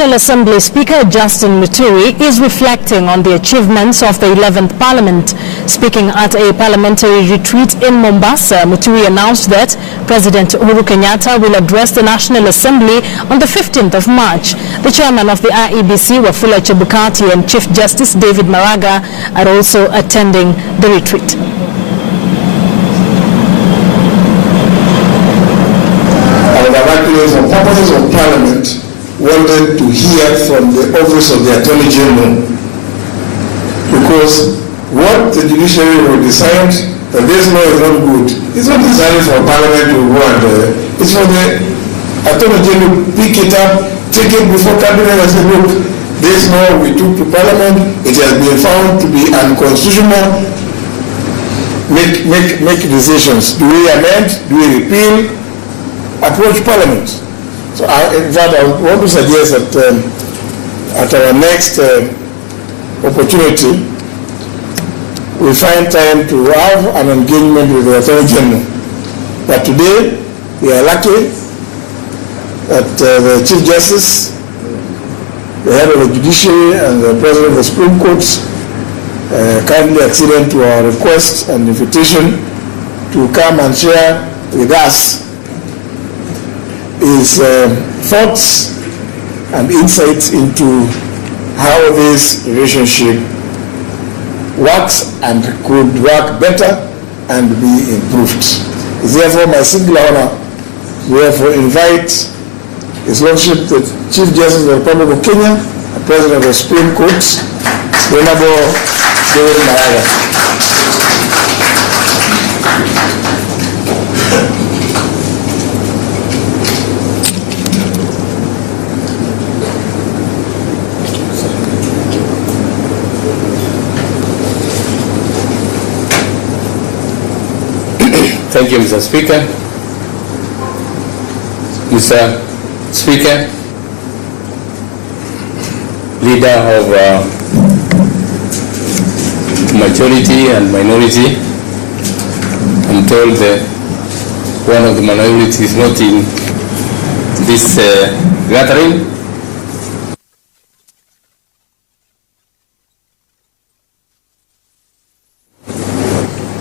National Assembly Speaker Justin Muturi is reflecting on the achievements of the 11th Parliament. Speaking at a parliamentary retreat in Mombasa, Muturi announced that President Uhuru Kenyatta will address the National Assembly on the 15th of March. The chairman of the IEBC, Wafula Chebukati, and Chief Justice David Maraga are also attending the retreat. For purposes of Parliament, wanted to hear from the Office of the Attorney General, because what the judiciary will decide that this law is not good, it's not decided for Parliament to go and it's for the Attorney General to pick it up, take it before Cabinet and say, look, this law we took to Parliament, it has been found to be unconstitutional, make decisions. Do we amend? Do we repeal? Approach Parliament. So in fact, I want to suggest that at our next opportunity, we find time to have an engagement with the Attorney General. But today, we are lucky that the Chief Justice, the head of the Judiciary, and the President of the Supreme Court kindly acceded to our request and invitation to come and share with us his thoughts and insights into how this relationship works and could work better and be improved. It's therefore my singular honor to therefore invite His Lordship, the Chief Justice of the Republic of Kenya, the President of the Supreme Court, the Honorable David Maraga. Thank you, Mr. Speaker. Mr. Speaker, leader of majority and minority, I'm told that one of the minorities is not in this gathering.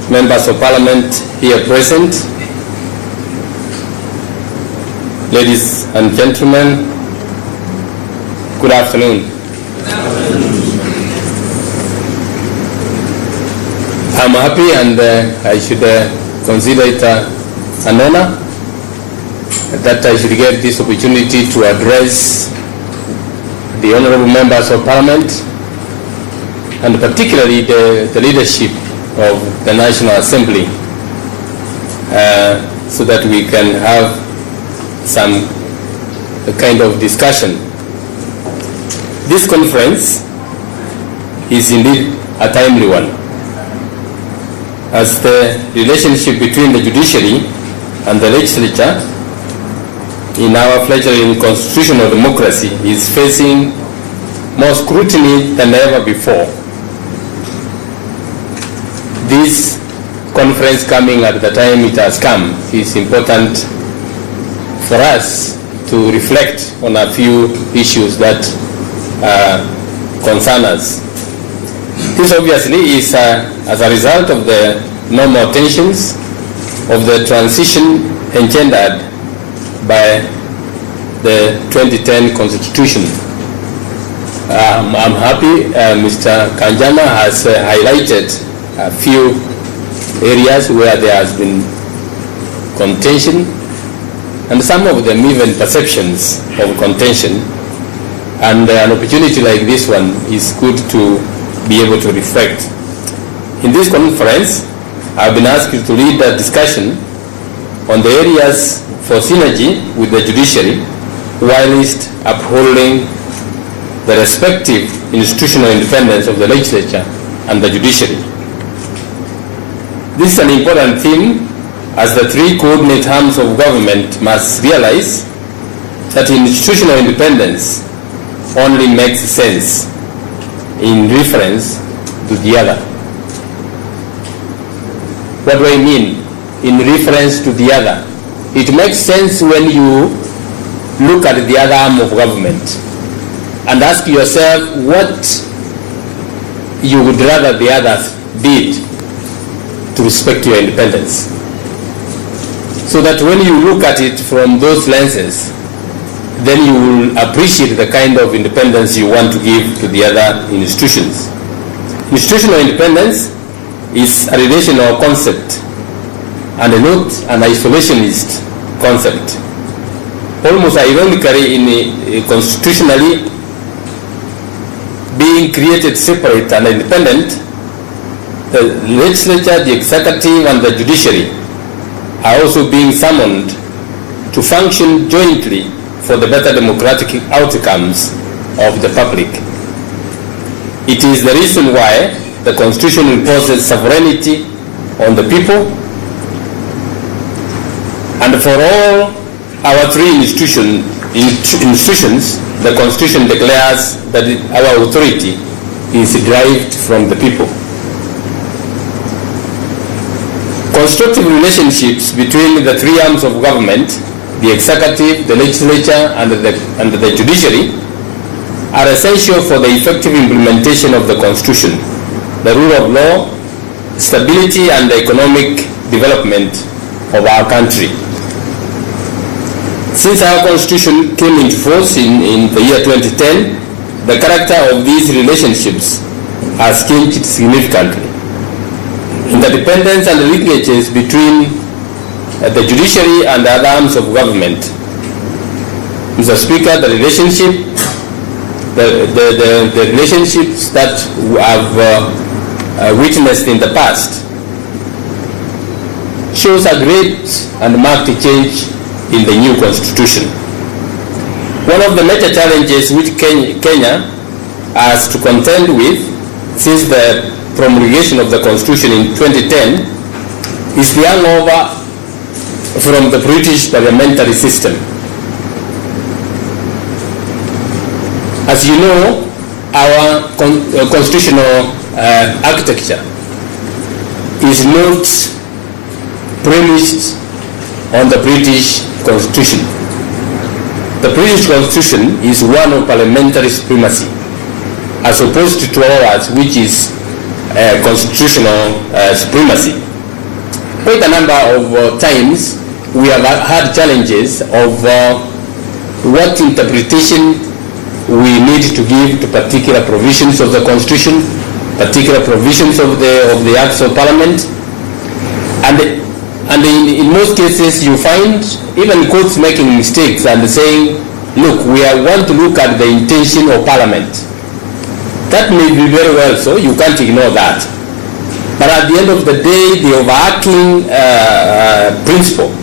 Members of Parliament here present, ladies and gentlemen, good afternoon. I'm happy and I should consider it an honor that I should get this opportunity to address the honorable members of Parliament and particularly the leadership of the National Assembly so that we can have some kind of discussion. This conference is indeed a timely one, as the relationship between the judiciary and the legislature in our fledgling constitutional democracy is facing more scrutiny than ever before. This conference coming at the time it has come is important for us to reflect on a few issues that concern us. This obviously is as a result of the normal tensions of the transition engendered by the 2010 Constitution. I'm happy Mr. Kanjama has highlighted a few areas where there has been contention, and some of them even perceptions of contention, and an opportunity like this one is good to be able to reflect. In this conference, I've been asked to lead a discussion on the areas for synergy with the judiciary, whilst upholding the respective institutional independence of the legislature and the judiciary. This is an important theme, as the three coordinate arms of government must realize that institutional independence only makes sense in reference to the other. What do I mean? In reference to the other. It makes sense when you look at the other arm of government. and ask yourself what you would rather the others did to respect your independence. So that when you look at it from those lenses, then you will appreciate the kind of independence you want to give to the other institutions. Institutional independence is a relational concept and not an isolationist concept. Almost ironically, constitutionally being created separate and independent, the legislature, the executive, and the judiciary are also being summoned to function jointly for the better democratic outcomes of the public. It is the reason why the Constitution imposes sovereignty on the people, and for all our three institutions, the Constitution declares that our authority is derived from the people. Constructive relationships between the three arms of government, the executive, the legislature, and the judiciary, are essential for the effective implementation of the Constitution, the rule of law, stability, and the economic development of our country. Since our Constitution came into force in the year 2010, the character of these relationships has changed significantly. Interdependence and linkages between the judiciary and the other arms of government. Mr. Speaker, the relationships that we have witnessed in the past shows a great and marked change in the new Constitution. One of the major challenges which Kenya has to contend with since the promulgation of the Constitution in 2010 is the hangover from the British parliamentary system. As you know, our constitutional architecture is not premised on the British Constitution. The British Constitution is one of parliamentary supremacy, as opposed to ours, which is constitutional supremacy. Quite a number of times we have had challenges of what interpretation we need to give to particular provisions of the Constitution, particular provisions of the Acts of Parliament, and in most cases you find even courts making mistakes and saying, look, we want to look at the intention of Parliament. That may be very well so, you can't ignore that. But at the end of the day, the overarching principle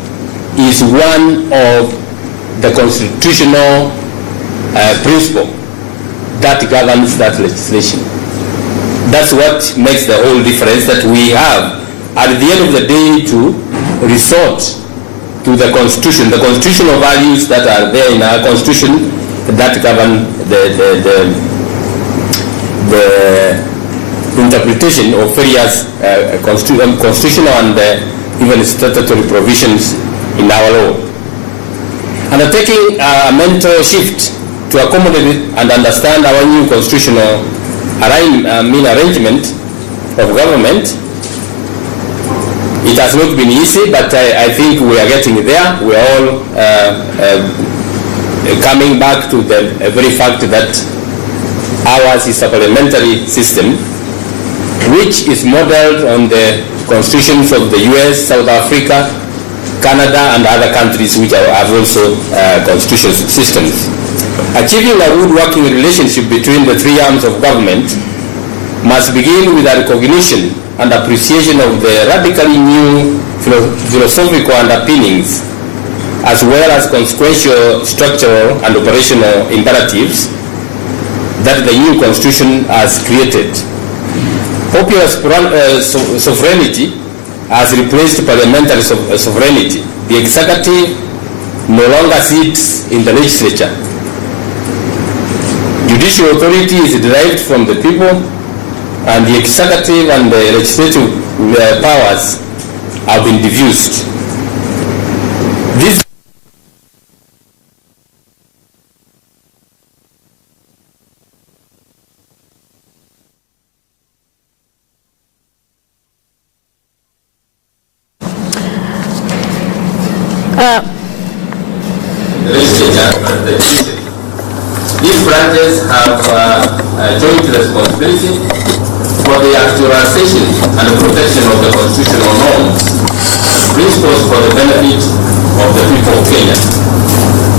is one of the constitutional principle that governs that legislation. That's what makes the whole difference, that we have at the end of the day to resort to the Constitution, the constitutional values that are there in our Constitution that govern the interpretation of various constitutional and even statutory provisions in our law. Undertaking a mental shift to accommodate and understand our new constitutional arrangement of government, it has not been easy, but I think we are getting there. We are all coming back to the very fact that ours is a parliamentary system which is modeled on the constitutions of the US, South Africa, Canada, and other countries which have also constitutional systems. Achieving a good working relationship between the three arms of government must begin with a recognition and appreciation of the radically new philosophical underpinnings, as well as consequential structural and operational imperatives that the new Constitution has created. Popular sovereignty has replaced parliamentary sovereignty. The executive no longer sits in the legislature. Judicial authority is derived from the people, and the executive and the legislative powers have been diffused. This these branches have a joint responsibility for the actualization and protection of the constitutional norms and principles for the benefit of the people of Kenya.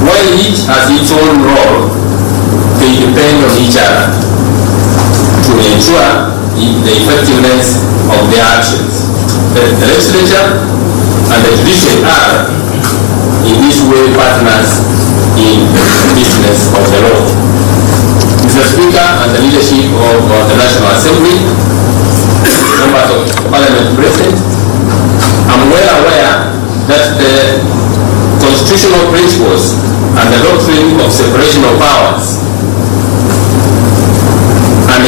While each has its own role, they depend on each other to ensure the effectiveness of their actions. The legislature and the judiciary are, in this way, partners in the business of the law. Mr. Speaker and the leadership of the National Assembly, members of Parliament present, I'm well aware that the constitutional principles and the doctrine of separation of powers and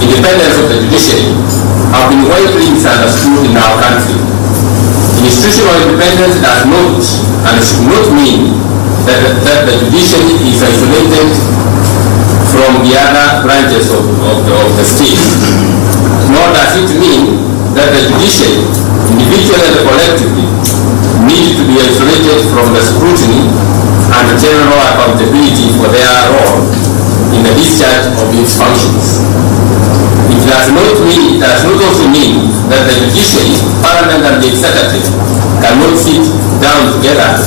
independence of the judiciary have been widely misunderstood in our country. Institutional independence does not and should not mean that the judiciary is isolated from the other branches of the state. Nor does it mean that the judiciary, individually and collectively, need to be isolated from the scrutiny and the general accountability for their role in the discharge of its functions. It does not also mean that the judiciary, parliament and the executive cannot sit down together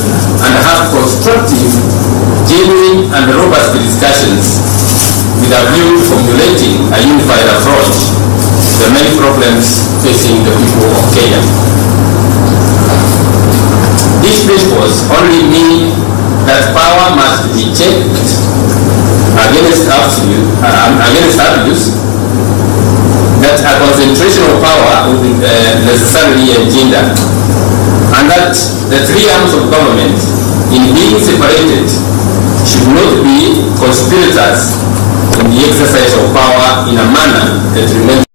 and have constructive, genuine and robust discussions with a view to formulating a unified approach to the many problems facing the people of Kenya. These principles only mean that power must be checked against abuse, that a concentration of power would necessarily engender, and that the three arms of government, in being separated, should not be conspirators in the exercise of power in a manner that remains